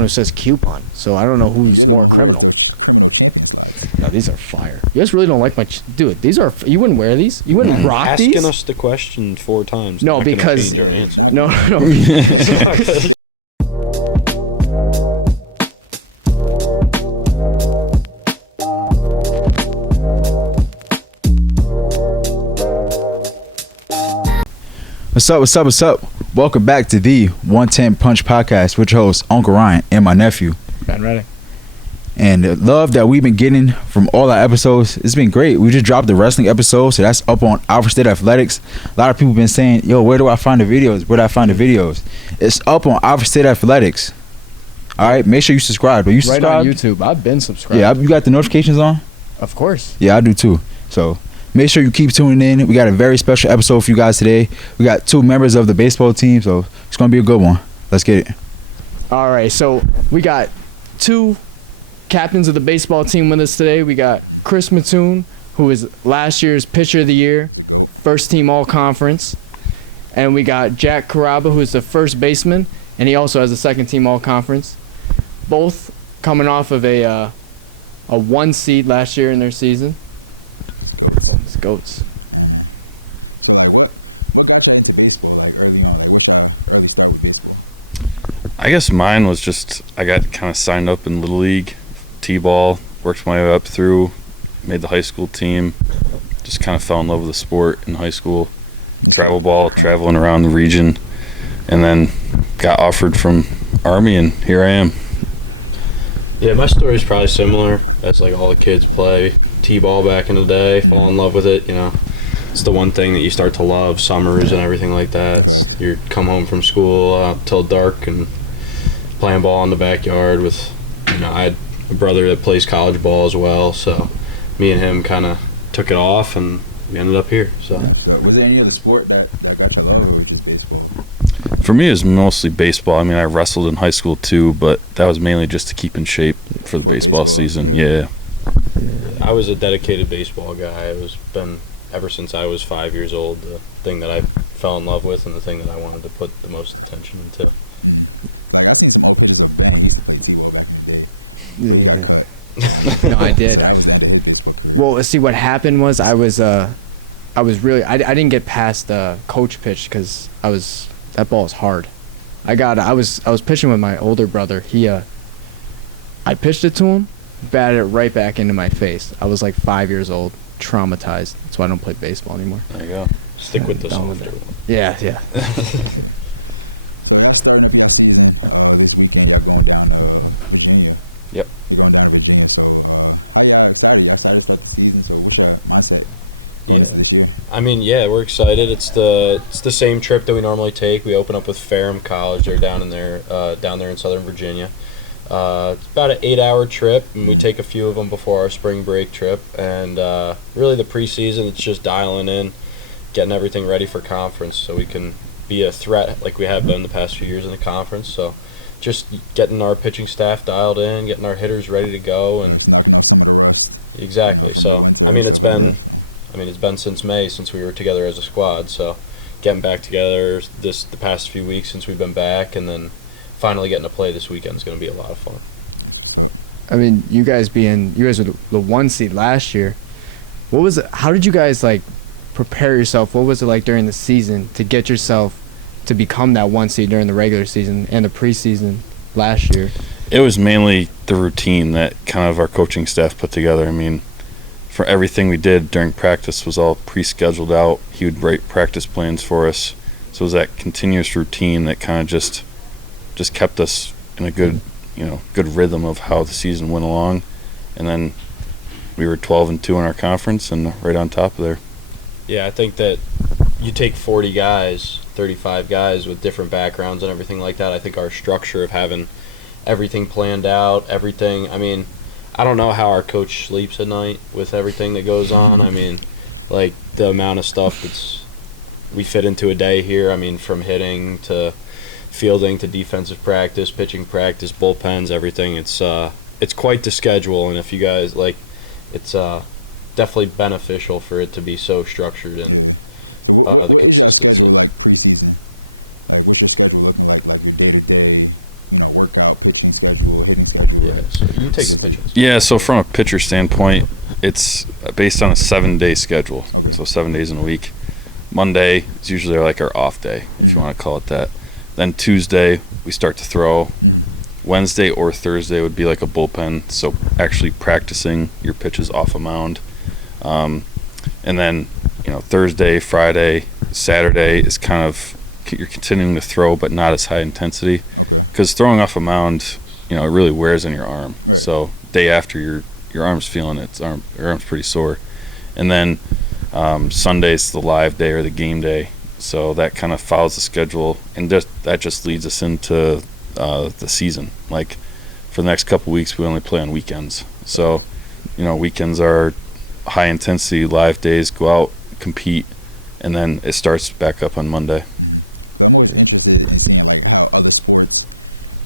one who says coupon, so I don't know who's more criminal. No, these are fire. You guys really don't like my... Dude, these are... You wouldn't wear these? You wouldn't rock these? Asking us the question 4 times. No, because... Change your answer. No. What's up? Welcome back to the 110 Punch Podcast with your host, Uncle Ryan, and my nephew. Ben Redding. And the love that we've been getting from all our episodes, it's been great. We just dropped the wrestling episode, so that's up on Alfred State Athletics. A lot of people have been saying, yo, where do I find the videos? It's up on Alfred State Athletics. All right, make sure you subscribe. Are you subscribed? Right on YouTube. I've been subscribed. Yeah, you got the notifications on? Of course. Yeah, I do too. So make sure you keep tuning in. We got a very special episode for you guys today. We got 2 members of the baseball team, so it's going to be a good one. Let's get it. All right, so we got 2 captains of the baseball team with us today. We got Chris Mattoon, who is last year's pitcher of the year, first team all-conference. And we got Jack Curabba, who is the first baseman, and he also has a second team all-conference. Both coming off of a 1 seed last year in their season. It's goats. I guess mine was just I got kind of signed up in Little League, T-ball, worked my way up through, made the high school team, just kind of fell in love with the sport in high school, travel ball, traveling around the region, and then got offered from Army, and here I am. Yeah, my story is probably similar as like all the kids play T-ball back in the day, fall in love with it, you know. It's the one thing that you start to love, summers and everything like that. You come home from school till dark and playing ball in the backyard with, I had a brother that plays college ball as well, so me and him kind of took it off and we ended up here. So was there any other sport that got you love, or just baseball? For me, it was mostly baseball. I mean, I wrestled in high school too, but that was mainly just to keep in shape for the baseball season. Yeah. I was a dedicated baseball guy. It's been ever since I was 5 years old, the thing that I fell in love with and the thing that I wanted to put the most attention into. Yeah. No, I did. Well, see, what happened was I didn't get past the coach pitch because that ball was hard. I was pitching with my older brother. I pitched it to him, batted it right back into my face. I was like 5 years old, traumatized. That's why I don't play baseball anymore. There you go. Stick with the softer one. Yeah. Yep. Yeah. I mean, yeah, we're excited. It's the same trip that we normally take. We open up with Ferrum College. They're down there in Southern Virginia. It's about an 8-hour trip, and we take a few of them before our spring break trip. And really, the preseason, it's just dialing in, getting everything ready for conference, so we can be a threat like we have been the past few years in the conference. So, just getting our pitching staff dialed in, getting our hitters ready to go, and exactly. So, it's been since May since we were together as a squad. So, getting back together the past few weeks since we've been back, and then finally getting to play this weekend is going to be a lot of fun. You guys were the 1 seed last year. What was it? How did you guys prepare yourself? What was it like during the season to get yourself to become that 1 seed during the regular season and the preseason last year? It was mainly the routine that kind of our coaching staff put together. For everything we did during practice was all pre-scheduled out. He would write practice plans for us. So it was that continuous routine that kind of just kept us in a good rhythm of how the season went along. And then we were 12-2 in our conference and right on top of there. Yeah, I think that you take 40 guys, 35 guys with different backgrounds and everything like that. I think our structure of having everything planned out, I don't know how our coach sleeps at night with everything that goes on. The amount of stuff we fit into a day here. From hitting to fielding to defensive practice, pitching practice, bullpens, everything. It's quite the schedule, and if you guys it's definitely beneficial for it to be so structured and the consistency. workout, pitching schedule, hitting schedule? Yeah, so you take the pitches. Yeah, so from a pitcher standpoint, it's based on a 7-day schedule, so 7 days in a week. Monday is usually like our off day, if you want to call it that. Then Tuesday, we start to throw. Wednesday or Thursday would be like a bullpen, so actually practicing your pitches off a mound. And then, Thursday, Friday, Saturday is kind of, you're continuing to throw, but not as high intensity. Because throwing off a mound, it really wears on your arm. Right. So day after, your arm's feeling it. Your arm's pretty sore. And then Sunday's the live day or the game day. So that kind of follows the schedule, and that just leads us into the season. Like for the next couple weeks, we only play on weekends. So, weekends are high intensity live days. Go out, compete, and then it starts back up on Monday. One of the interesting is like how other sports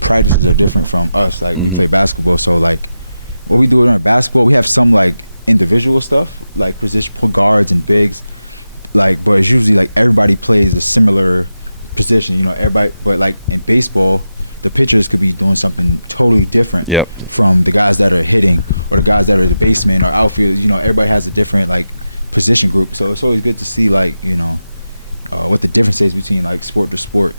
practice are different from us. Like we play basketball, so like when we do it in basketball, we have some like individual stuff, like positional guards and bigs. Like, but usually like everybody plays a similar position. Everybody. But like in baseball, the pitchers could be doing something totally different. Yep. From the guys that are hitting or the guys that are basemen or outfielders. Everybody has a different like position group. So it's always good to see like what the difference is between like sport to sport.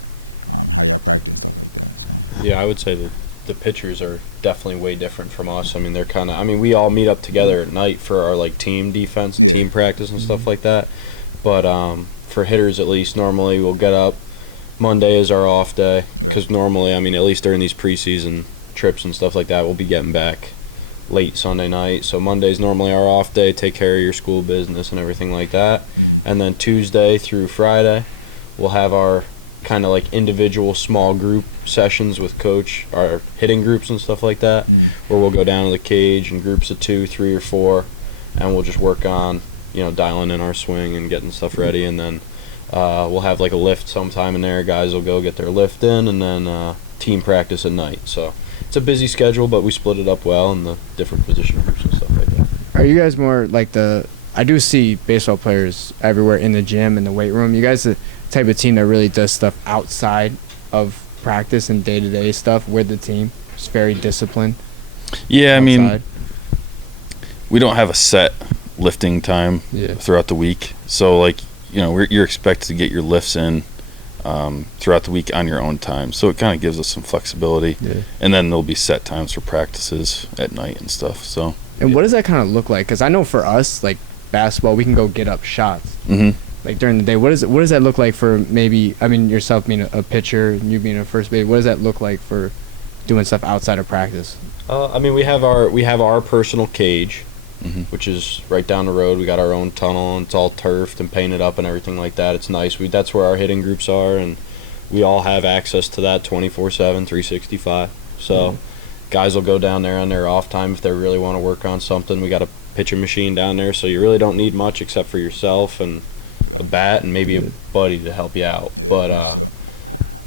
Yeah, I would say that the pitchers are definitely way different from us. I mean, they're kind of. I mean, we all meet up together at night for our like team defense, team practice, and stuff like that. But for hitters, at least, normally we'll get up. Monday is our off day because normally, I mean, at least during these preseason trips and stuff like that, we'll be getting back late Sunday night. So Monday's normally our off day. Take care of your school business and everything like that. And then Tuesday through Friday, we'll have our kind of like individual small group sessions with coach, our hitting groups and stuff like that, where we'll go down to the cage in groups of 2, 3, or 4, and we'll just work on dialing in our swing and getting stuff ready. And then we'll have like a lift sometime in there. Guys will go get their lift in, and then team practice at night. So it's a busy schedule, but we split it up well in the different position groups and stuff like that. Are you guys more like I do see baseball players everywhere in the gym, in the weight room. You guys the type of team that really does stuff outside of practice and day-to-day stuff with the team. It's very disciplined. Yeah, outside. I mean, we don't have a set lifting time throughout the week. So, like, you're expected to get your lifts in throughout the week on your own time. So it kind of gives us some flexibility. Yeah. And then there'll be set times for practices at night and stuff. So. And what does that kind of look like? Because I know for us, like basketball, we can go get up shots. Like during the day, what does that look like for yourself being a pitcher and you being a first base? What does that look like for doing stuff outside of practice? We have our personal cage, which is right down the road. We got our own tunnel, and it's all turfed and painted up and everything like that. It's nice. That's where our hitting groups are, and we all have access to that 24/7, 365. So guys will go down there on their off time if they really want to work on something. We got a pitching machine down there, so you really don't need much except for yourself and a bat and maybe a buddy to help you out. But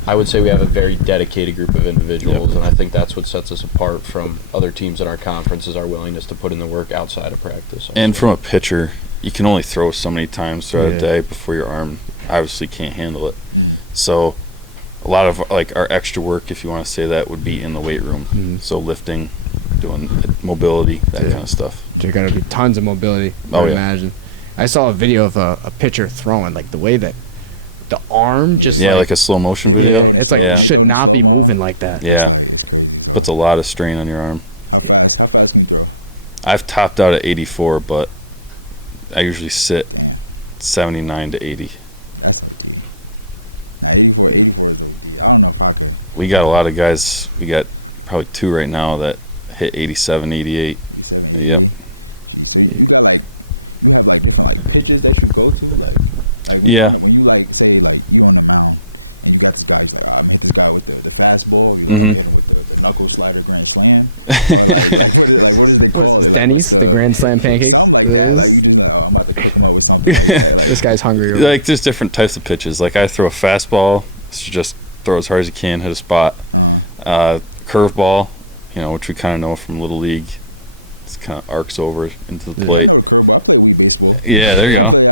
I would say we have a very dedicated group of individuals, and I think that's what sets us apart from other teams in our conference is our willingness to put in the work outside of practice. And from a pitcher, you can only throw so many times throughout a day before your arm obviously can't handle it. So a lot of like our extra work, if you want to say that, would be in the weight room. So lifting, doing mobility, that kind of stuff. There's got to be tons of mobility, I would imagine. I saw a video of a pitcher throwing, like the way that the arm just like a slow motion video. Yeah, it's like should not be moving like that. Yeah, puts a lot of strain on your arm. I've topped out at 84, but I usually sit 79 to 80. We got a lot of guys. We got probably 2 right now that hit 87, 88. Yep. Pitches that you go to, like when you like say like you on the mound, you got this guy with the fastball, you with the knuckle slider grand slam. What is this, Denny's? The grand slam pancakes? This guy's hungry. Like there's different types of pitches. Like I throw a fastball, so just throw as hard as you can, hit a spot. Curveball, which we kind of know from Little League. It's kind of arcs over into the plate. Yeah, there you go.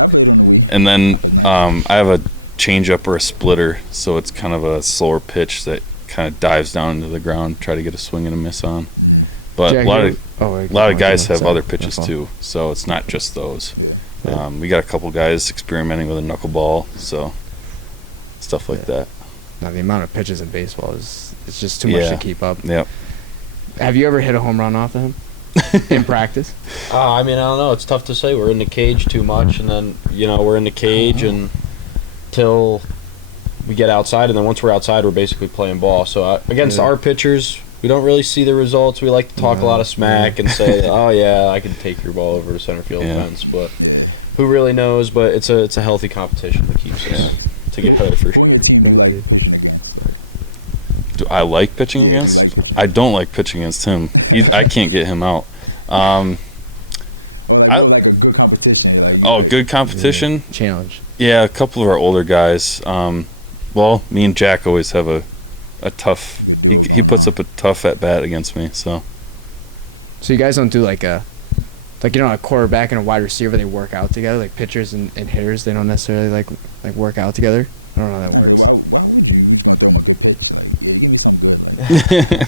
And then I have a changeup or a splitter, so it's kind of a slower pitch that kind of dives down into the ground, try to get a swing and a miss on. But Jack, a lot of guys have sorry. other pitches too, so it's not just those. We got a couple guys experimenting with a knuckleball, so stuff like that. Now, the amount of pitches in baseball it's just too much to keep up. Yep. Have you ever hit a home run off of him in practice? I mean, I don't know. It's tough to say. We're in the cage too much, and then we're in the cage until we get outside, and then once we're outside, we're basically playing ball. So against our pitchers, we don't really see the results. We like to talk a lot of smack and say, "Oh yeah, I can take your ball over to center field fence," but who really knows? But it's a healthy competition that keeps us together for sure. Do I like pitching against? I don't like pitching against him. I can't get him out. Good competition. Good competition. Challenge. Yeah, a couple of our older guys. Well, me and Jack always have a tough. He puts up a tough at bat against me. So you guys don't do a quarterback and a wide receiver, they work out together, like pitchers and hitters. They don't necessarily like work out together. I don't know how that works.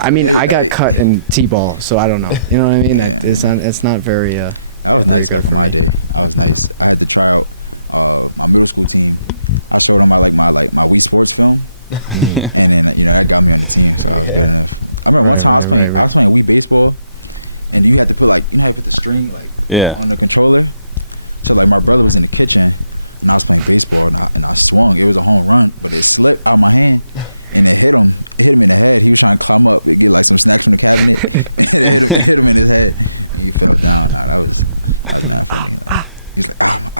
I mean, I got cut in T-ball, so I don't know. You know what I mean? It's not very very good for me. Yeah. Right. And you have to put you might hit the string yeah. on the controller. So my brother was in the kitchen. My baseball long, it was a home run. It out my hand. And I hit him in the head. He trying to come up with me like some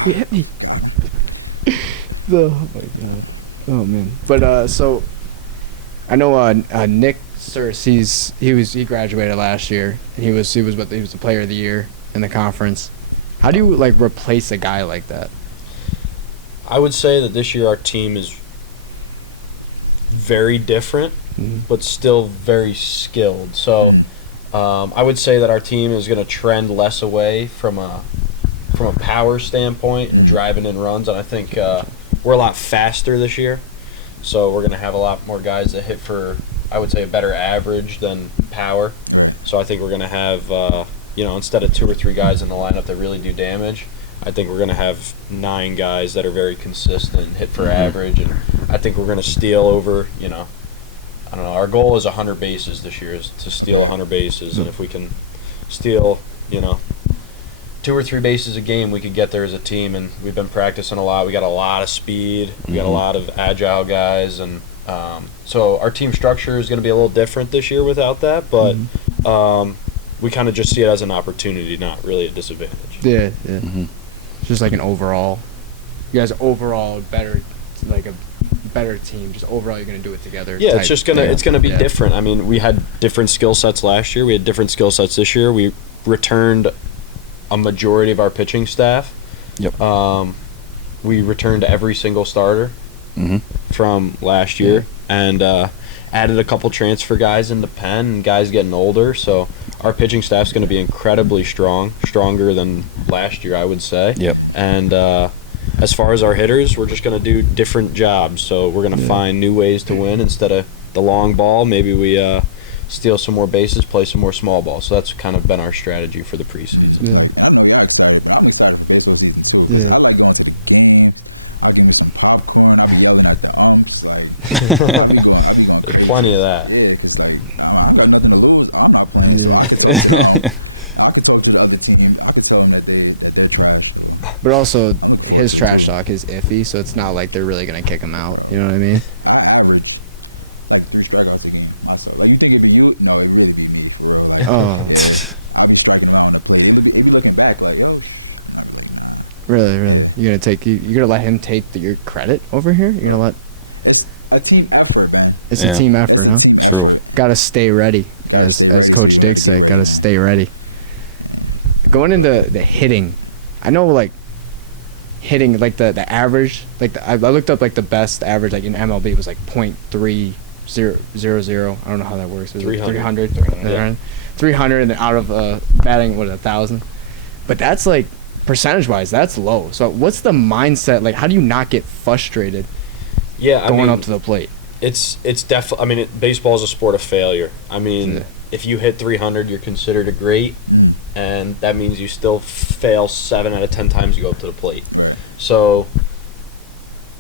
You hit me. Oh my god. Oh man. But so I know Nick Sirce, he graduated last year, and he was the player of the year in the conference. How do you replace a guy like that? I would say that this year our team is very different, but still very skilled. So I would say that our team is going to trend less away from a power standpoint and driving in runs, and I think we're a lot faster this year. So we're going to have a lot more guys that hit for, I would say, a better average than power. So I think we're going to have, instead of 2 or 3 guys in the lineup that really do damage, I think we're going to have 9 guys that are very consistent and hit for average. And I think we're going to steal over, I don't know, our goal is 100 bases this year, is to steal 100 bases. And if we can steal, 2 or 3 bases a game, we could get there as a team. And we've been practicing a lot. We got a lot of speed. We got a lot of agile guys. And so our team structure is going to be a little different this year without that. But we kind of just see it as an opportunity, not really a disadvantage. Yeah. Just an overall. You guys overall better, a better team. Just overall, you're going to do it together. Yeah, it's just gonna be different. I mean, we had different skill sets last year. We had different skill sets this year. We returned a majority of our pitching staff. Yep. We returned every single starter from last year, and added a couple transfer guys into Penn, and guys getting older. So our pitching staff's going to be incredibly stronger than last year, I would say. Yep. And as far as our hitters, we're just going to do different jobs. So we're going to find new ways to win instead of the long ball. Maybe we steal some more bases, play some more small ball. So that's kind of been our strategy for the preseason. Yeah. I'm excited to play some season too. Yeah. I like going to the game. I give me some popcorn. I'm yelling at the umps. There's plenty of that. Yeah, because I got nothing to lose. I'm not playing. I can talk to the other team. I can tell them that they're trash. But also, his trash talk is iffy, so it's not like they're really going to kick him out. You know what I mean? I average 3 strikeouts a game. You think it'd be you? No, it'd really be me, for real. Oh. I'm just striking out. If you're looking back, yo. Really? You're gonna let him take your credit over here? You're gonna let? It's a team effort, man. It's a team effort, huh? True. Gotta stay ready, as Coach Dick said. Gotta stay ready. Going into the hitting, I know hitting the average. I looked up the best average in MLB was .3000. I don't know how that works. 300. 300, and then out of batting 1,000. But that's percentage-wise, that's low. So what's the mindset? How do you not get frustrated going up to the plate? It's definitely. I mean, baseball is a sport of failure. I mean, if you hit 300, you're considered a great, and that means you still fail 7 out of 10 times you go up to the plate. So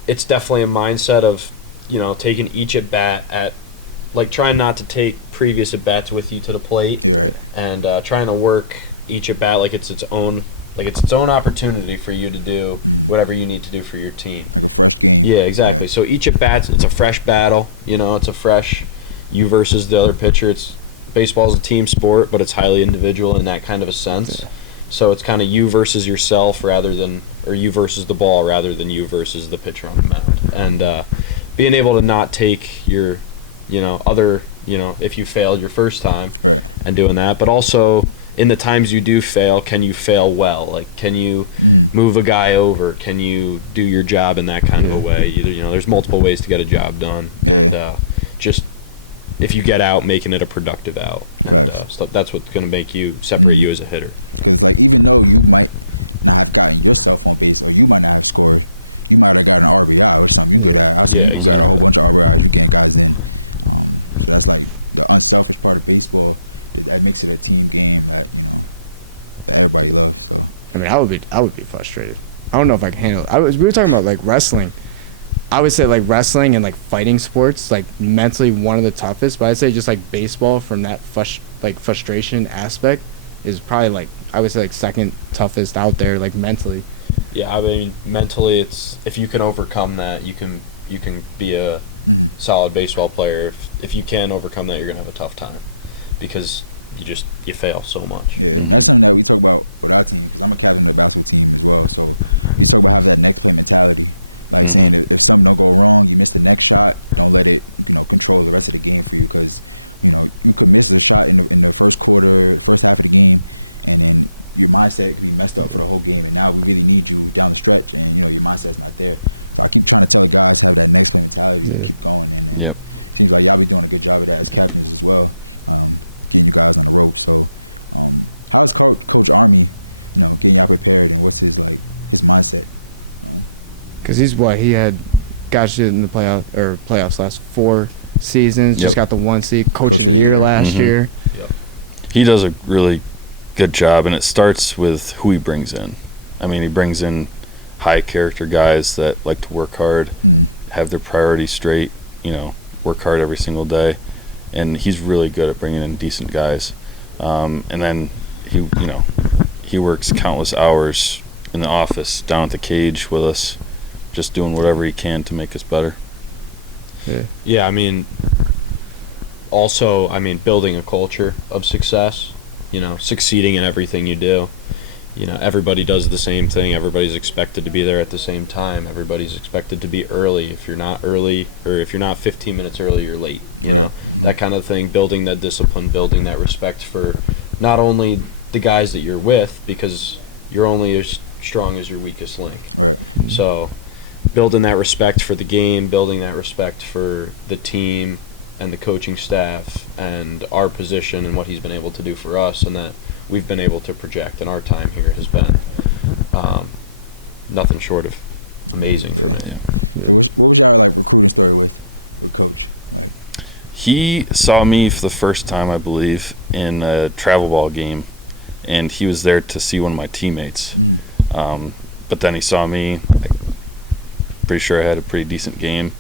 it's definitely a mindset of, taking each at bat at, like, trying not to take previous at bats with you to the plate, and trying to work each at bat like it's its own opportunity for you to do whatever you need to do for your team. Yeah, exactly. So each at bats, it's a fresh battle. It's a fresh you versus the other pitcher. Baseball is a team sport, but it's highly individual in that kind of a sense. So it's kind of you versus yourself or you versus the ball rather than you versus the pitcher on the mound. And being able to not take your, if you failed your first time and doing that, but also in the times you do fail, can you fail well? Like, can you move a guy over? Can you do your job in that kind of a way? There's multiple ways to get a job done, and just if you get out, making it a productive out, and stuff, that's what's going to separate you as a hitter. Yeah, exactly. Unselfish part of baseball, that makes it a team game. I mean, I would be frustrated. I don't know if I can handle it. We were talking about like wrestling. I would say like wrestling and like fighting sports, like mentally one of the toughest. But I'd say just like baseball from that frustration aspect is probably like, I would say like second toughest out there, like mentally. Yeah, I mean, mentally, it's if you can overcome that, you can be a solid baseball player. If you can overcome that, you're gonna have a tough time because you fail so much. I'm a captain of the team as well, so you still have that next play mentality. Like, if there's something that go wrong, you miss the next shot, don't let it control the rest of the game for you, because you could miss the shot in the first quarter or the first half of the game, and your mindset could be messed up for the whole game, and now we really need you down the stretch, and your mindset's not there. So I keep trying to tell them how to have that next play mentality to keep going. Yep. Seems like y'all be doing a good job of that as captains as well. How's Coach Army getting out prepared, and what's his mindset? Because he had got shit in the playoffs last 4 seasons. Just got the 1 seed, coach of the year last year. Yep. He does a really good job, and it starts with who he brings in. I mean, he brings in high character guys that like to work hard, have their priorities straight, work hard every single day, and he's really good at bringing in decent guys. And then he works countless hours in the office, down at the cage with us, just doing whatever he can to make us better. Yeah, I mean, building a culture of success, succeeding in everything you do. Everybody does the same thing. Everybody's expected to be there at the same time. Everybody's expected to be early. If you're not early, or if you're not 15 minutes early, you're late, that kind of thing. Building that discipline, building that respect for not only the guys that you're with, because you're only as strong as your weakest link. So building that respect for the game, building that respect for the team and the coaching staff and our position and what he's been able to do for us, and that we've been able to project in our time here has been nothing short of amazing for me. What was that like recruiting player with Coach? He saw me for the first time, I believe, in a travel ball game, and he was there to see one of my teammates. But then he saw me, pretty sure I had a pretty decent game,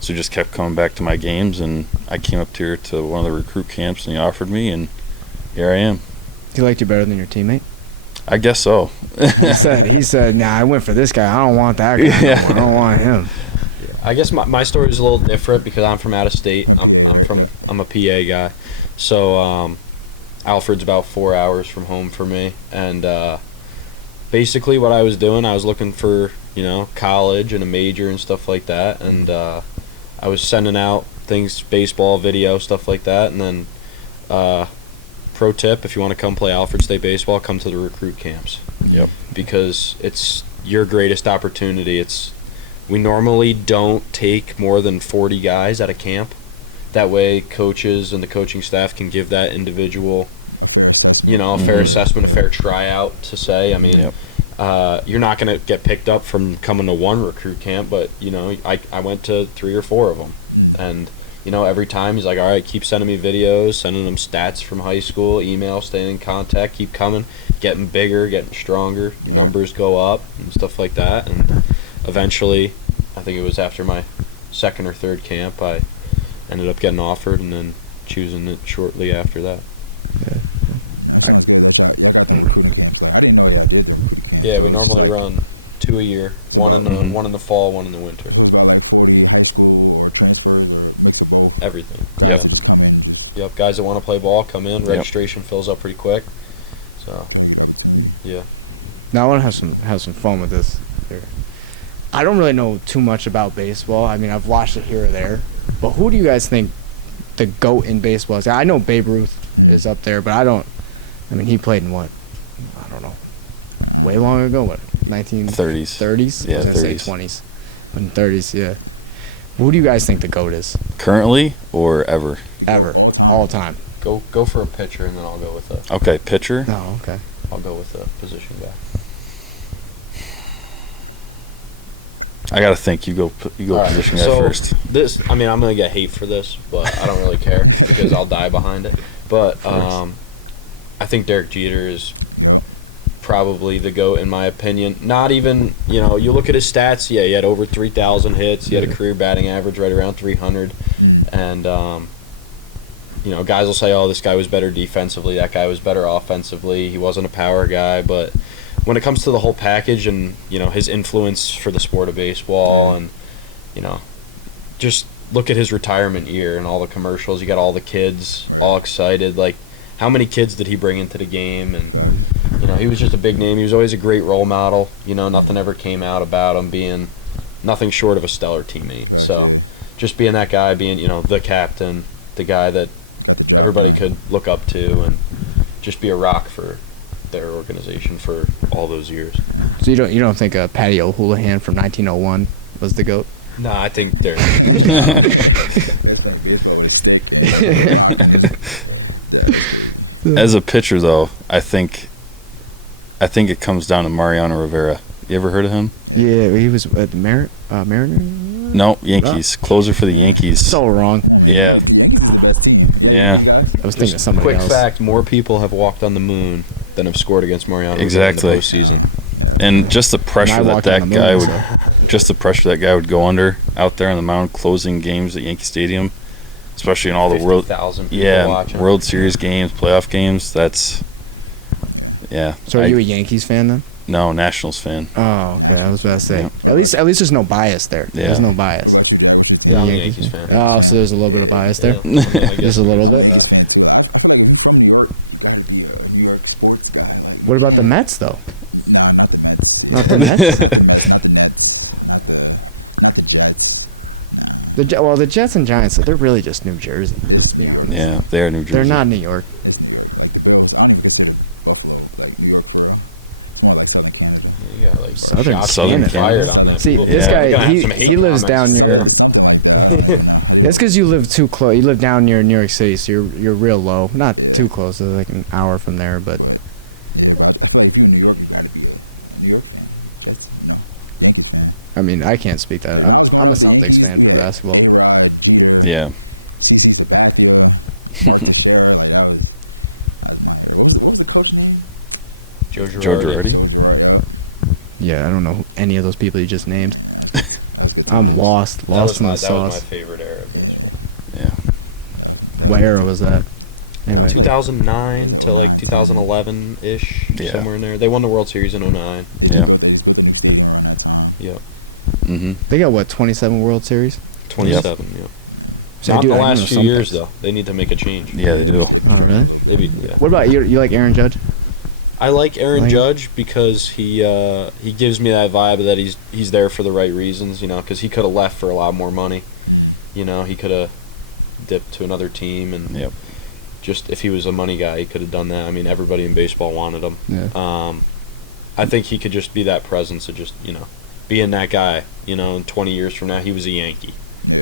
so he just kept coming back to my games, and I came up here to one of the recruit camps, and he offered me, and here I am. He liked you better than your teammate? I guess so. he said, nah, I went for this guy. I don't want that guy anymore. I don't want him. I guess my story is a little different because I'm from out of state. I'm a PA guy, so Alfred's about 4 hours from home for me, and basically what I was doing, I was looking for college and a major and stuff like that, and I was sending out things, baseball, video, stuff like that, and then pro tip: if you want to come play Alfred State Baseball, come to the recruit camps. Yep. Because it's your greatest opportunity. We normally don't take more than 40 guys at a camp. That way coaches and the coaching staff can give that individual, a fair assessment, a fair tryout to say. I mean, you're not going to get picked up from coming to one recruit camp, but, I went to 3 or 4 of them. And, you know, every time he's like, all right, keep sending me videos, sending them stats from high school, email, staying in contact, keep coming, getting bigger, getting stronger, your numbers go up and stuff like that. And eventually, I think it was after my second or third camp, I ended up getting offered and then choosing it shortly after that. Yeah, we normally run 2 a year, one in the fall, one in the winter. Everything. Yep. Yep. Guys that want to play ball come in. Registration fills up pretty quick. So, yeah. Now I want to have some fun with this here. I don't really know too much about baseball. I mean, I've watched it here or there. But who do you guys think the GOAT in baseball is? I know Babe Ruth is up there, but I mean, he played in what? I don't know. Way long ago, what? 1930s? 30s. Yeah, I was going to say 20s. In 30s, yeah. Who do you guys think the GOAT is? Currently or ever? Ever. All time. Go for a pitcher, and then I'll go with a. Okay, pitcher. Oh, okay. I'll go with a position guy. I gotta think. You go All position right, guy so first. This, I mean, I'm gonna get hate for this, but I don't really care because I'll die behind it. But I think Derek Jeter is probably the GOAT in my opinion. Not even, you know, you look at his stats. Yeah, he had over 3,000 hits. He had a career batting average right around 300, and you know, guys will say, "Oh, this guy was better defensively. That guy was better offensively. He wasn't a power guy." But when it comes to the whole package and, you know, his influence for the sport of baseball and, you know, just look at his retirement year and all the commercials. You got all the kids all excited. Like, how many kids did he bring into the game? And, you know, he was just a big name. He was always a great role model. You know, nothing ever came out about him being nothing short of a stellar teammate. So just being that guy, being, you know, the captain, the guy that everybody could look up to and just be a rock for their organization for all those years. So you don't think Patty O'Houlihan from 1901 was the GOAT? No, I think they're. As a pitcher, though, I think it comes down to Mariano Rivera. You ever heard of him? Yeah, he was at the Mariners. No, Yankees. Closer for the Yankees. So wrong. Yeah. Yeah. I was thinking of somebody Quick else. fact: more people have walked on the moon than have scored against Mariano Exactly. in the postseason. And just the pressure And I that walked on that the guy moon, would, just the pressure that guy would go under out there on the mound, closing games at Yankee Stadium, especially in all the world, 50,000 people yeah, watching. World Series games, playoff games. That's, yeah. So are you a Yankees fan then? No, Nationals fan. Oh, okay. I was about to say. Yeah. At least there's no bias there. Yeah. There's no bias. Yeah, I'm a Yankees fan. Oh, so there's a little bit of bias there. Yeah, I guess Just a little bit. What about the Mets though? Not the Mets. The Jets and Giants, they're really just New Jersey. To be honest. Yeah, they're New Jersey. They're not New York. You got, like, Southern shots Southern being fired on that. See, People- this Yeah. guy, You're gonna have some he hate lives down comments. near. That's because you live too close. You live down near New York City, so you're real low. Not too close, like an hour from there, but. I mean, I can't speak that. I'm a Celtics fan for basketball. Yeah. Joe Joe Girardi. Girardi. Yeah, I don't know any of those people you just named. I'm lost That was in my the sauce. favorite era of baseball. Yeah. What era was that? Anyway, 2009 to like 2011 ish, Yeah. somewhere in there. They won the World Series in 09. Yeah. Yeah, Mhm. they got what 27 World Series. 27. Yeah. So Not dude, in the I know last few some years picks. though. They need to make a change. Yeah, they do. Oh really? Maybe. Yeah. What about you? You like Aaron Judge? I like Aaron Like- Judge because he gives me that vibe that he's there for the right reasons, you know, because he could have left for a lot more money. You know, he could have dipped to another team, and Yep. just if he was a money guy, he could have done that. I mean, everybody in baseball wanted him. Yeah. I think he could just be that presence of just, you know, being that guy. You know, in 20 years from now, he was a Yankee.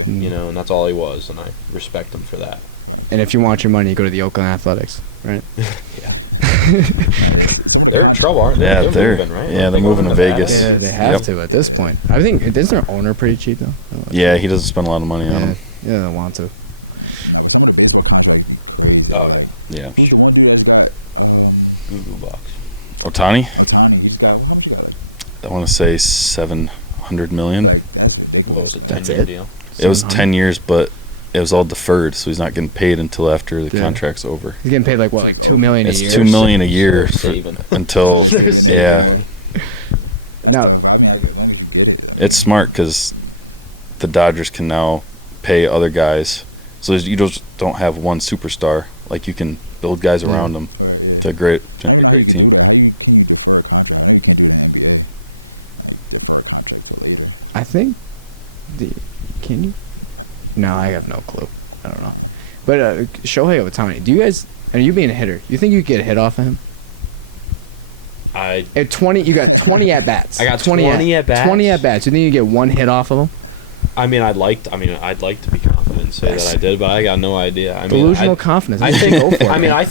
Mm. You know, and that's all he was, and I respect him for that. And if you want your money, you go to the Oakland Athletics, right? Yeah. They're in trouble, aren't they? Yeah, they're moving, right? yeah, they're Like, moving to going Vegas. Yeah, they have Yep. to at this point. I think isn't their owner pretty cheap though? Yeah, he doesn't spend a lot of money on Yeah. them. He doesn't want to. Oh yeah. Yeah. Google Box. Otani? I want to say 700 million. What was it? That's 10-year it? deal. It was 700? 10 years, but it was all deferred, so he's not getting paid until after the Yeah. contract's over. He's getting paid like what, like $2 million a It's year? $2 million a year They're for, saving. until They're saving yeah. money. Now, It's smart because the Dodgers can now pay other guys, so you just don't have one superstar. Like you can build guys around them to make a great team. I think can you? No, I have no clue. I don't know. But Shohei Ohtani, do you guys? And you being a hitter, you think you could get a hit off of him? At 20, you got 20 at bats. I got 20 at bats? 20 at bats. You think you get one hit off of him? I mean, I'd like to be confident and say that I did, but I got no idea. I mean, Delusional confidence. I You think. should go for it, I mean, man. I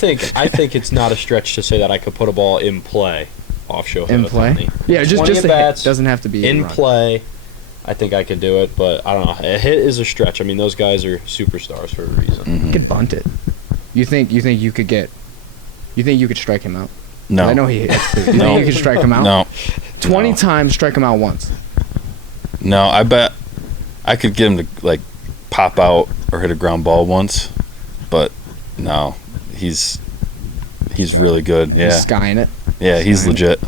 think it's not a stretch to say that I could put a ball in play off Shohei In play. Ohtani. Yeah, 20 just a hit. at-bats Doesn't have to be a in run. play. I think I could do it, but I don't know. A hit is a stretch. I mean, those guys are superstars for a reason. You could bunt it. You think you could get? You think you could strike him out? No, I know he hits. You No. think you could strike him out? no, 20 No. times, strike him out once. no. I bet I could get him to like pop out or hit a ground ball once, but no, he's really good. He's Yeah, skying it. yeah, he's Skying it. legit.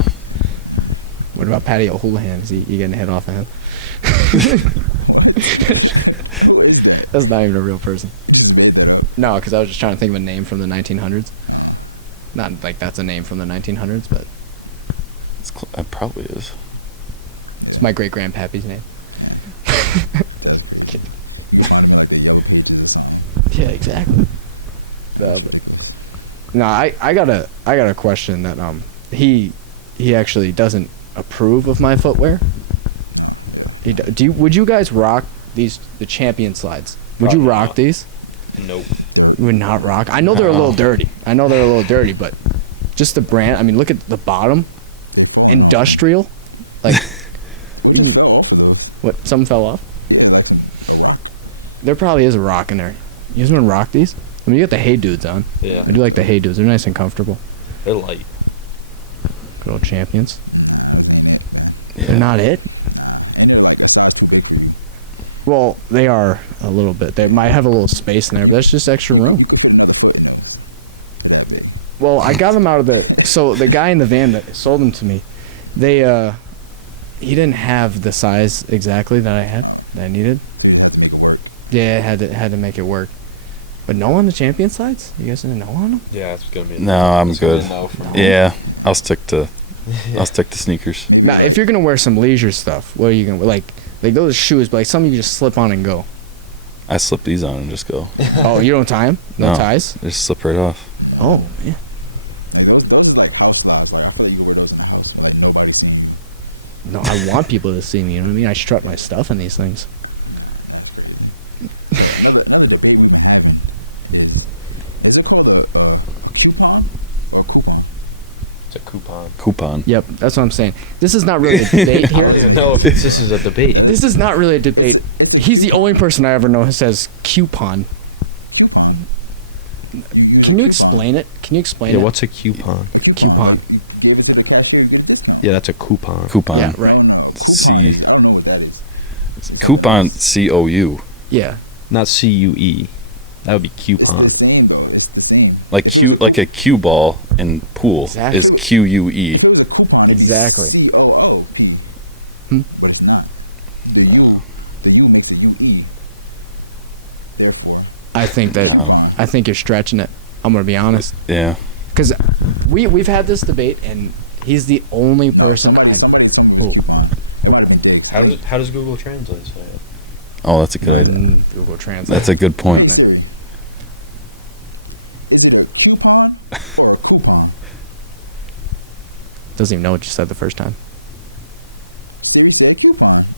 What about Patty O'Houlihan? Is he getting a hit off of him? That's not even a real person. No, because I was just trying to think of a name from the 1900s. Not like that's a name from the 1900s, but It probably is. it's my great grandpappy's name. Yeah, exactly. No, I got a question that he actually doesn't approve of my footwear. Would you guys rock the champion slides? Would you Probably rock not. these? Nope. You would not rock. I know they're a little dirty. But just the brand. I mean, look at the bottom. Industrial, like. What? Something fell off. There probably is a rock in there. You guys want to rock these? I mean, you got the Hey Dudes on. Yeah, I do like the Hey Dudes. They're nice and comfortable. they're light. Good old champions. Yeah. They're not it. Well, they are a little bit. They might have a little space in there, but that's just extra room. Well, I got them out of the guy in the van that sold them to me, he didn't have the size exactly that I needed. Yeah, had to make it work. But no on the champion slides? You guys didn't know on them? Yeah, it's gonna be. a No, I'm it's gonna be good. a no for me. Yeah, I'll stick to sneakers. Now, if you're gonna wear some leisure stuff, what are you gonna like those shoes? But like some you can just slip on and go. I slip these on and just go. Oh, you don't tie them? No, No. ties? They just slip right off. Oh, yeah. No, I want people to see me. You know what I mean? I strut my stuff in these things. It's a coupon. Coupon. Yep, that's what I'm saying. This is not really a debate I don't here. even know if this is a debate. This is not really a debate. He's the only person I ever know who says coupon. Can you explain it? Can you explain Yeah, it? what's a coupon? Coupon? Yeah, that's a coupon. Coupon. Yeah, right. C. Coupon. COU. Yeah. Not CUE. That would be coupon. Like a cue ball in pool Exactly. is QUE. Exactly. I think No. you're stretching it. I'm gonna be honest, Yeah. because we've had this debate, and he's the only person I. Oh, How does Google Translate say it? Oh, that's a good idea. Google Translate. That's a good point. Doesn't even know what you said the first time.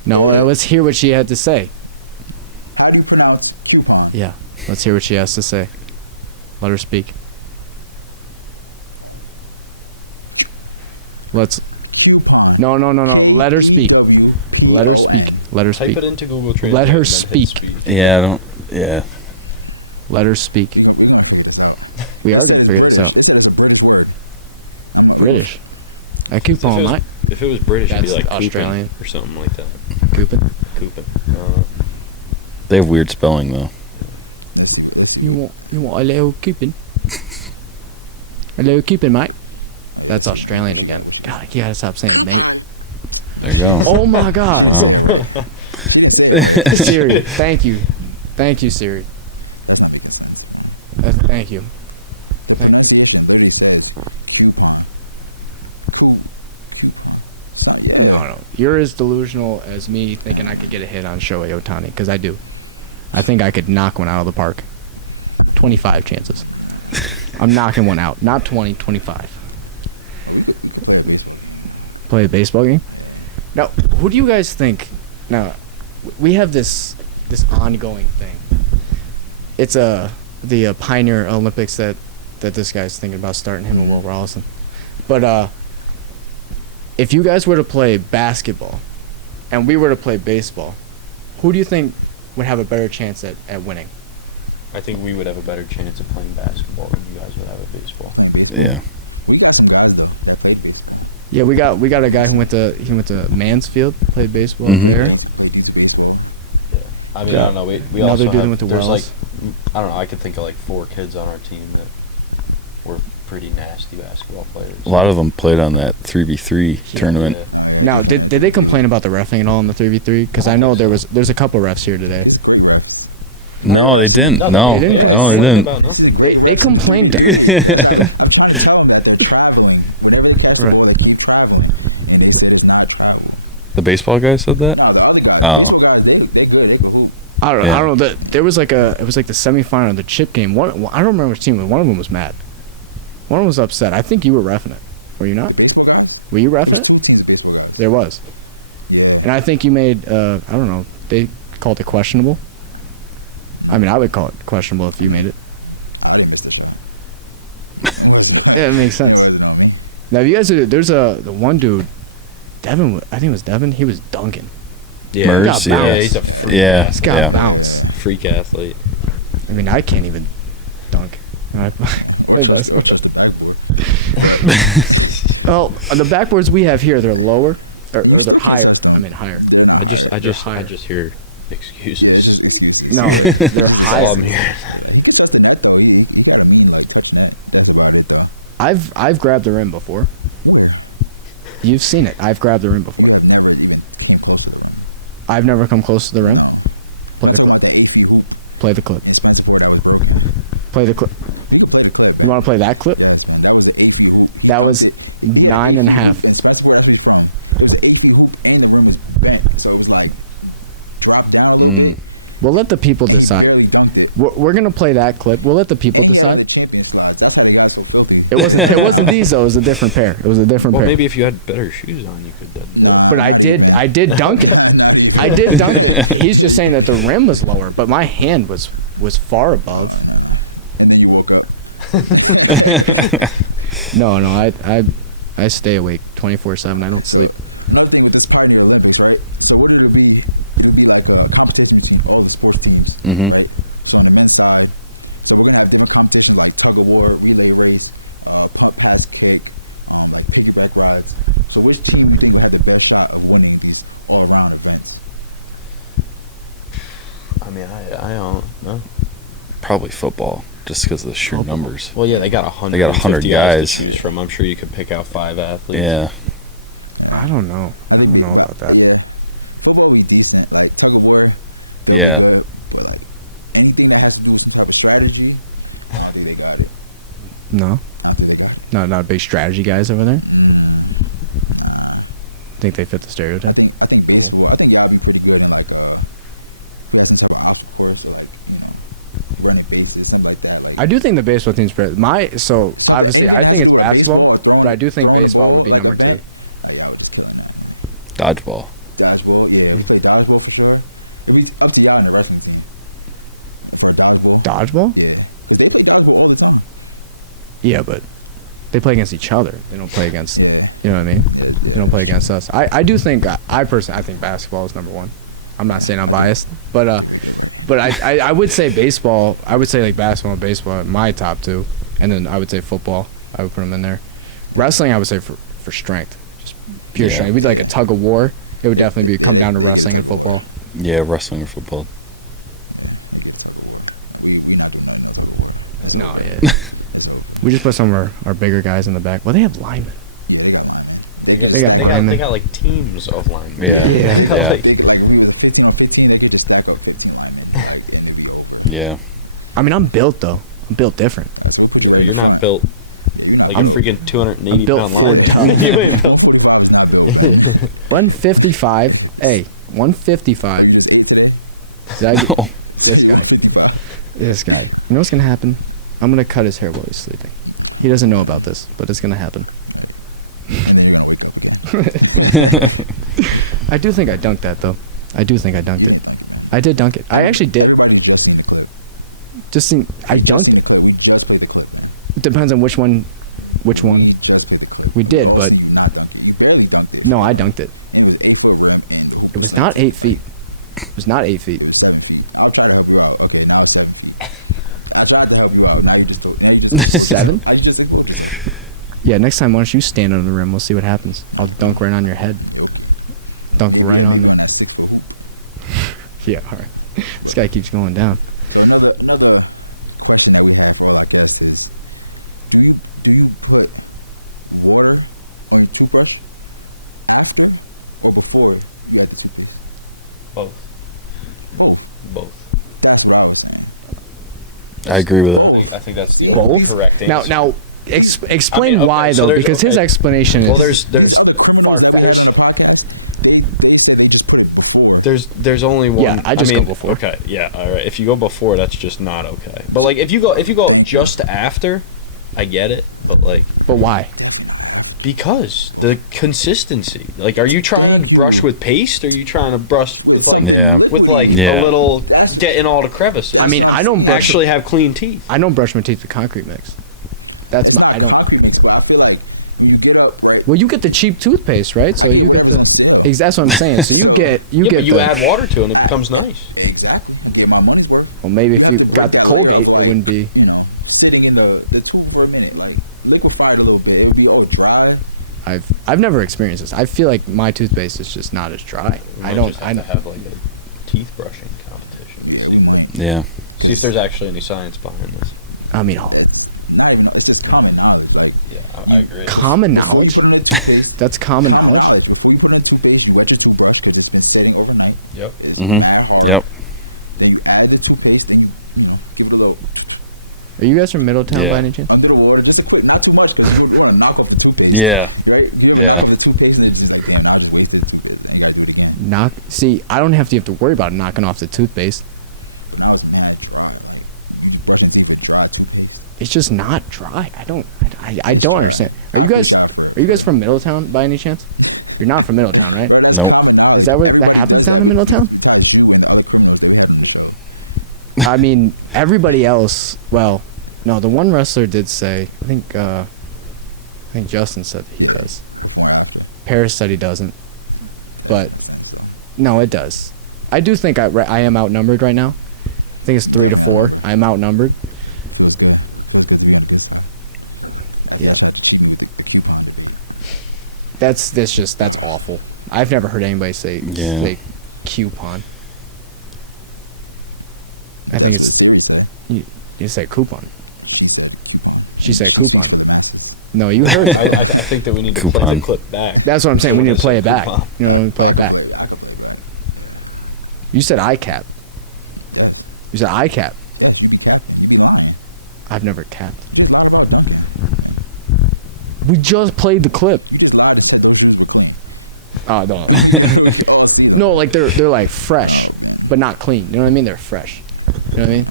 No, let's hear what she had to say. How do you pronounce coupon? Yeah, let's hear what she has to say. Let her speak. Let's. No. Let her speak. Let her speak. Let her Type speak. it into Google Translate. Let her and then hit speak. speak. Yeah, I don't. Yeah. Let her speak. We are gonna figure this out. British. I keep calling mine. If it was British, it'd be That's like Australian. Australian or something like that. Coopin. Coopin. They have weird spelling though. You want a little Coopin? A little Coopin, mate. That's Australian again. God, you gotta stop saying mate. There you go. Oh my God. Wow. Siri, thank you. Thank you, Siri. Thank you. Thank you. No. You're as delusional as me thinking I could get a hit on Shohei Ohtani, because I do. I think I could knock one out of the park. 25 chances. I'm knocking one out. Not 20, 25. Play a baseball game? Now, who do you guys think... Now, we have this ongoing thing. It's the Pioneer Olympics that this guy's thinking about starting, him and Will Rollison. But if you guys were to play basketball and we were to play baseball, who do you think would have a better chance at winning? I think we would have a better chance of playing basketball than you guys would have at baseball. Yeah. Yeah, we got a guy who went to Mansfield, played baseball there. Yeah. I mean, Yeah. I don't know. We Another also dude have, went to there's like, Wells. I don't know. I could think of like 4 kids on our team that were pretty nasty basketball players. A lot of them played on that 3v3 tournament. Yeah. Now, did they complain about the reffing at all in the 3v3? Because I know there's a couple refs here today. No, they didn't. No, No, they didn't no, they Complain didn't. about nothing. They complained. Right. The baseball guy said that? Oh. I don't know. Yeah. I don't know. There was it was like the semifinal of the chip game. I don't remember which team, but one of them was mad. One of them was upset. I think you were reffing it. Were you not? Were you reffing it? There was. And I think you made, I don't know, they called it questionable. I mean, I would call it questionable if you made it. Yeah, it makes sense. Now, if you guys, there's the one dude, Devin, I think it was Devin, he was dunking. Yeah, Mers, He got yeah. bounced. he's a freak. Yeah. He's got Yeah. bounce. Freak athlete. I mean, I can't even dunk. I play basketball. Well, the backboards we have here, they're lower, or they're higher. I mean, higher. I just higher. hear excuses. No, they're higher. All I'm hearing. I've grabbed the rim before. You've seen it. I've grabbed the rim before. I've never come close to the rim. Play the clip. Play the clip. Play the clip. You want to play that clip? That was 9.5. That's where I think the 8 people and the room was bent, so it was like drop down. We'll let the people decide. Barely dunked it. We're gonna play that clip. We'll let the people decide. Champions, but that's like guys so filthy. It wasn't these though. It was a different pair. It was a different Well, pair. maybe if you had better shoes on, you could do it. But I did dunk it. I did dunk it. He's just saying that the rim was lower, but my hand was far above. You woke up. No, I stay awake 24/7. I don't sleep. Another thing with this Pioneer Olympics, right? So we're going to be like a competition between all the sports teams, Mhm. right? So on the men's side, so we're going to have different competition like tug of war, relay race, puck pass kick, like piggyback rides. So which team do you think will have the best shot of winning these all-around events? I mean, I don't know. Probably football, just because of the sheer numbers. Well, yeah, they got 100. They got 100 guys. to choose from. I'm sure you could pick out 5 athletes. Yeah. I don't know. I don't know about that. Who's always decent? Like tug of war. Yeah. Anything that has to do with some type of strategy, I think they got it. No, not big strategy guys over there. Think they fit the stereotype? I think they do. I think I'll be pretty good in like getting to the obstacle course or like running bases, things like that. Like, I do think the baseball team's pretty. So obviously I think it's basketball, but I do think baseball would be number 2. Dodgeball. Dodgeball, yeah. Play dodgeball for sure. It'd be up to y'all in the wrestling team. For dodgeball. Dodgeball? Yeah. They play dodgeball all the time. Yeah, but they play against each other. They don't play against. You know what I mean? They don't play against us. I do think I personally think basketball is number 1. I'm not saying I'm biased, but But I would say baseball. I would say like basketball and baseball are my top two, and then I would say football. I would put them in there. Wrestling, I would say for strength, just pure strength. If we did like a tug of war, it would definitely come down to wrestling and football. Yeah, wrestling or football. No, yeah. We just put some of our bigger guys in the back. Well, they have linemen. They got linemen. They got like teams of linemen. Yeah. Yeah. Yeah. Yeah. I mean, I'm built though. I'm built different. Yeah, but you're not built like I'm- a freaking 280 I'm built pound for lineman. tough. You ain't built. 155. Hey, 155. Did I get, this guy. This guy. You know what's gonna happen? I'm gonna cut his hair while he's sleeping. He doesn't know about this, but it's gonna happen. I do think I dunked that though. I do think I dunked it. I did dunk it. I actually did. Just think, I dunked it. It depends on which one. Which one? We did, but no, I dunked it. It was not 8 feet. It was not 8 feet. I'll try to help you out. Okay, now it's 7. I tried to help you out. Now you just go. 7? I just Yeah, next time, why don't you stand on the rim? We'll see what happens. I'll dunk right on your head. Dunk right on there. Yeah, alright. This guy keeps going down. Another question that we have out there. Do you put water on your toothbrush after or before you have the toothbrush? Both. Both. That's what I was I agree with I that. think that's the only Both? correct answer. Now, explain I mean, okay, why so though, there's- because his okay. explanation is Well, there's far-fetched. there's only one. Yeah, I just mean, go before. Okay, yeah, all right. If you go before, that's just not okay. But like, if you go just after, I get it. But like, But why? because the consistency. Like, are you trying to brush with paste? Or are you trying to brush with like Yeah. a little get in all the crevices? I mean, I don't brush. actually have clean teeth. I don't brush my teeth with concrete mix. That's my. I don't. concrete mix, but I feel like when you get up, right? Well, you get the cheap toothpaste, right? So you get the. That's what I'm saying. So you get Yeah, get but you the. add water to it and it becomes nice. Exactly. You get my money's worth. Well, maybe if you got the Colgate, it wouldn't be. You know, sitting in the tube for a minute, like liquefy it a little bit. It'll be all dry. I've never experienced this. I feel like my toothpaste is just not as dry. We I might don't. just I have to have like a teeth brushing competition and Yeah. see if there's actually any science behind this. I mean, It's just common knowledge. Like, Yeah, I agree. common knowledge. you put it in toothpaste, That's common knowledge. Like, before you put it in toothpaste, you let your toothbrush because it's been sitting overnight. Yep. It's Mhm. add water, Yep. Then you add the toothpaste, and you give it a little Are you guys from Middletown Yeah. by any chance? under the water, just a quick, not too much, because you want to knock off the toothpaste. Yeah. Right? Yeah. The toothpaste, and it's just like, damn, I just think this toothpaste. Knock. See, I don't have to worry about knocking off the toothpaste. I was mad dry. Brush your teeth with dry toothpaste. It's just not dry. I don't understand. Are you guys from Middletown by any chance? You're not from Middletown, right? Nope. Is that what that happens down in Middletown? I mean, everybody else. Well, no, the one wrestler did say. I think Justin said that he does. Paris said he doesn't. But no, it does. I do think I am outnumbered right now. I think it's 3-4. I am outnumbered. Yeah. That's awful. I've never heard anybody say coupon. I think it's you say coupon. She said coupon. No, you heard. I think that we need to play Coupon. the clip back. That's what I'm saying. We need to play it back. Coupon. You know, we play it back. You said ICAP. You said ICAP. I've never capped. We just played the clip. Oh no. No, like they're like fresh, but not clean. You know what I mean? They're fresh. You know what I mean?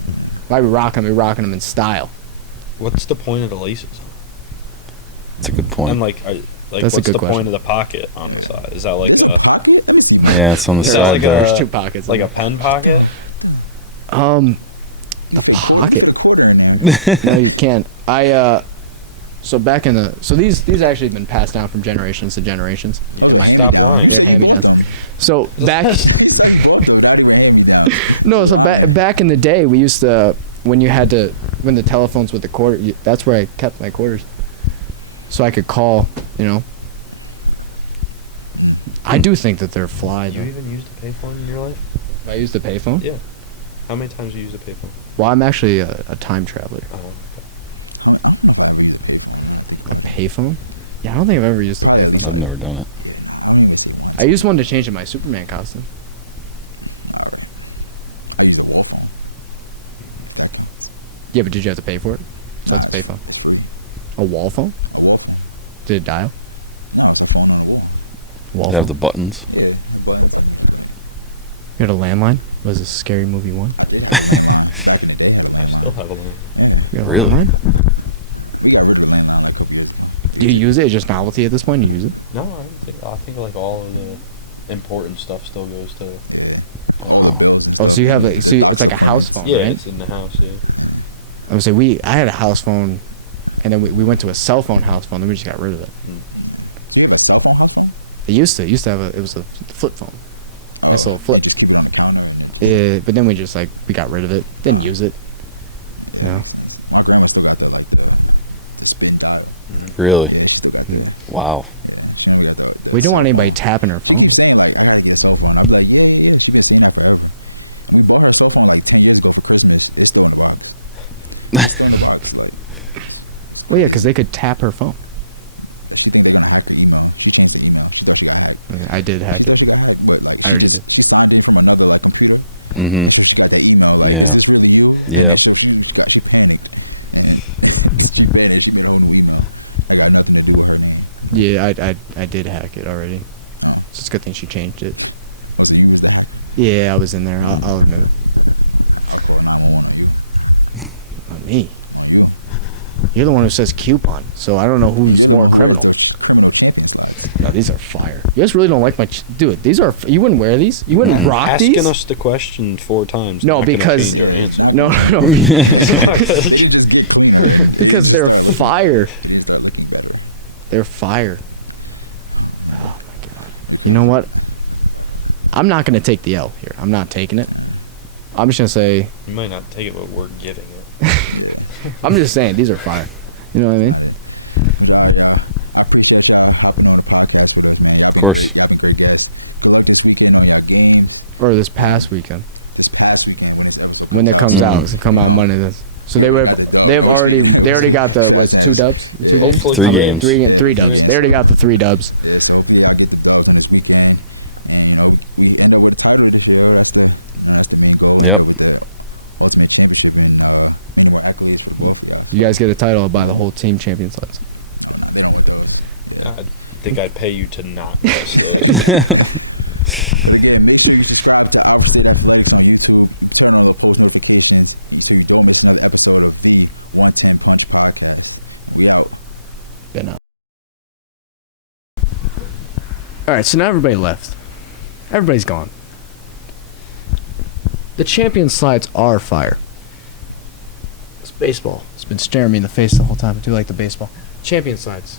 Why we rocking them? We rocking them in style. What's the point of the laces? That's a good point. And like, That's a what's good the question. point of the pocket on the side? Is that like a Yeah, it's on the Is that side like there. There's two pockets. like a pen pocket? The pocket. No, you can't. So back in the these actually have been passed down from generations to generations. Yeah, in my stop family. lying. They're hand-me-downs. So back. No, so back in the day, we used to when the telephones with the quarter. That's where I kept my quarters, so I could call. I do think that they're fly. You Though. even used a payphone in your life? I used a payphone. Yeah. How many times you used a payphone? Well, I'm actually a time traveler. Oh, A payphone? Yeah, I don't think I've ever used a payphone. I've never done it. I used one to change in my Superman costume. Yeah, but did you have to pay for it? So that's a payphone. A wall phone? Did it dial? Wall They have phone? the buttons. Yeah, but You had a landline? Was this Scary Movie 1? I still have a line. You had a Really? landline? Do you use it? It's just novelty at this point? You use it? No, I think like all of the important stuff still goes to. Oh, so you have it's like a house phone, Yeah, right? it's in the house. Yeah. I would say I had a house phone, and then we went to a cell phone house phone. Then we just got rid of it. It used to have it was a flip phone, nice little flip. But then we got rid of it. Didn't use it. Really? Mm. Wow. We don't want anybody tapping her phone. Well, yeah, because they could tap her phone. I did hack it. I already did. Mm-hmm. Yeah. Yep. Yeah, I did hack it already. So it's a good thing she changed it. Yeah, I was in there. I'll admit it. Not me. You're the one who says coupon, so I don't know who's more criminal. No, these are fire. You guys really don't like my... Dude, these are... You wouldn't wear these? You wouldn't rock Asking these? us the question 4 times. No, not gonna because... change our answer. No. Because they're fire. They're fire. Oh, my God. You know what? I'm not going to take the L here. I'm not taking it. I'm just going to say... You might not take it, but we're giving it. I'm just saying, these are fire. You know what I mean? Of course. Or this past weekend. When it comes out, it's gonna come out Monday. So they already got the 2 dubs? 2 games? Hopefully 3 games. 3 dubs. They already got the 3 dubs. Yep. You guys get a title, I'll buy the whole team champion slides. I think I'd pay you to not press those. Been up. Alright, so now everybody left. Everybody's gone. The champion slides are fire. It's baseball. It's been staring me in the face the whole time. I do like the baseball. Champion slides.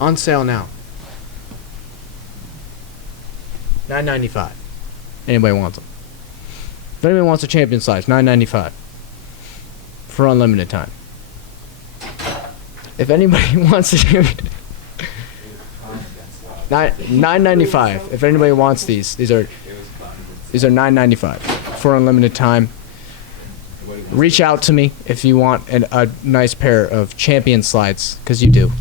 On sale now. $9.95. Anybody wants them? If anybody wants a champion slides, $9.95. For unlimited time. If anybody wants a champion... $9.95. If anybody wants these are $9.95 for unlimited time. Reach out to me if you want a nice pair of champion slides, because you do.